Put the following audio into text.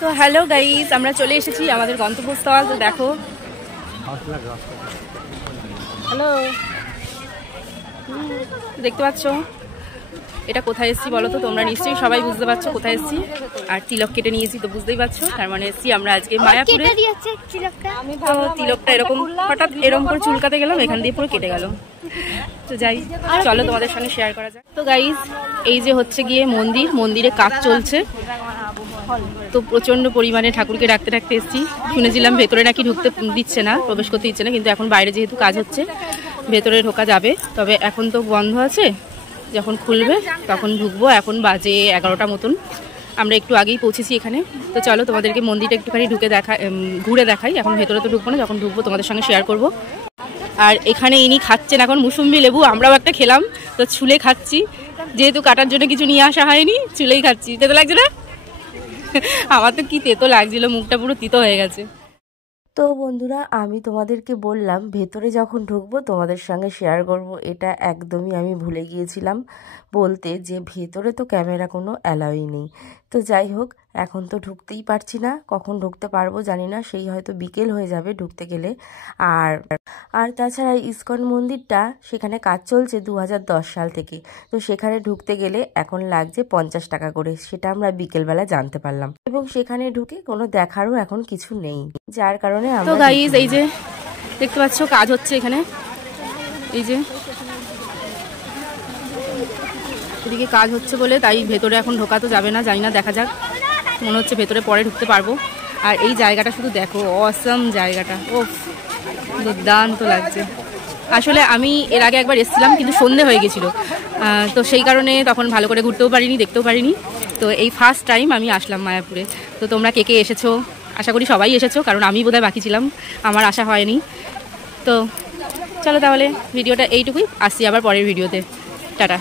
তো hello guys, আমরা চলে এসেছি আমাদের গন্তব্যস্থল। তো দেখো, হ্যালো, দেখতে পাচ্ছ এটা কোথায় এসেছি বলো তো? তোমরা নিশ্চয়ই সবাই বুঝতে পারছো কোথায় এসেছি। আর তিলক কেটে নিয়েছি, তো বুঝতেই পারছো তার মানে এসেছি আমরা আজকে মায়াপুরে। তো তিলকটা এরকম হঠাৎ এরকম করে চুলকাতে গেলাম, এখান দিয়ে পুরো কেটে গেল। তো যাই, চলো তোমাদের সঙ্গে শেয়ার করা যায়। তো গাইস, এই যে হচ্ছে গিয়ে মন্দিরে কাজ চলছে। তো প্রচন্ড পরিমাণে ঠাকুরকে ডাকতে ডাকতে এসেছি। শুনেছিলাম ভেতরে নাকি ঢুকতে দিচ্ছে না, প্রবেশ করতে দিচ্ছে না, কিন্তু এখন বাইরে যেহেতু কাজ হচ্ছে ভেতরে ঢোকা যাবে। তবে এখন তো বন্ধ আছে, যখন খুলবে তখন ঢুকবো। এখন বাজে 11টা মতন, আমরা একটু আগেই পৌঁছেছি এখানে। তো চলো তোমাদেরকে মন্দিরটা একটুখানি ঘুরে দেখাই। এখন ভেতরে তো ঢুকবো না, যখন ঢুকবো তোমাদের সঙ্গে শেয়ার করব। আর এখানে ইনি খাচ্ছেন এখন মুসুম্বি লেবু, আমরাও একটা খেলাম, তো ছুলে খাচ্ছি। যেহেতু কাটার জন্য কিছু নিয়ে আসা হয়নি, ছুলেই খাচ্ছি। তেতো লাগছে না? আমার তো কি তেতো লাগছিল, মুখটা পুরো তিতো হয়ে গেছে। তো বন্ধুরা, আমি তোমাদেরকে বললাম ভেতরে যখন ঢুকবো তোমাদের সঙ্গে শেয়ার করব। এটা একদমই আমি ভুলে গিয়েছিলাম বলতে, যে ভেতরে তো ক্যামেরা কোনো অ্যালাউই নেই। তো যাই হোক, এখন তো ঢুকতেই পারছি না, কখন ঢুকতে পারবো জানি না, সেই হয়তো বিকেল হয়ে যাবে ঢুকতে গেলে। আর তাছাড়া ইসকন মন্দিরটা সেখানে কাজ চলছে 2010 সাল থেকে। তো সেখানে ঢুকতে গেলে এখন লাগছে 50 টাকা করে, সেটা আমরা বিকেলবেলা জানতে পারলাম। এবং সেখানে ঢুকে কোনো দেখারও এখন কিছু নেই, যার কারণে তো গাইস, এই যে দেখতে পাচ্ছ কাজ হচ্ছে এখানে। এই যে এদিকে কাজ হচ্ছে বলে তাই ভেতরে এখন ঢোকা তো যাবে না, জানি না, দেখা যাক। মনে হচ্ছে ভেতরে পরে ঢুকতে পারবো। আর এই জায়গাটা শুধু দেখো, অসাম জায়গাটা, ও দুর্দান্ত লাগছে। আসলে আমি এর আগে একবার এসেছিলাম, কিন্তু সন্ধে হয়ে গেছিলো, তো সেই কারণে তখন ভালো করে ঘুরতেও পারিনি, দেখতেও পারিনি। তো এই ফার্স্ট টাইম আমি আসলাম মায়াপুরে। তো তোমরা কে কে এসেছো? আশা করি সবাই এসেছো, কারণ আমি বোধহয় বাকি ছিলাম, আমার আসা হয়নি। তো চলো তাহলে ভিডিওটা এইটুকুই, আসছি আবার পরের ভিডিওতে। টাটা।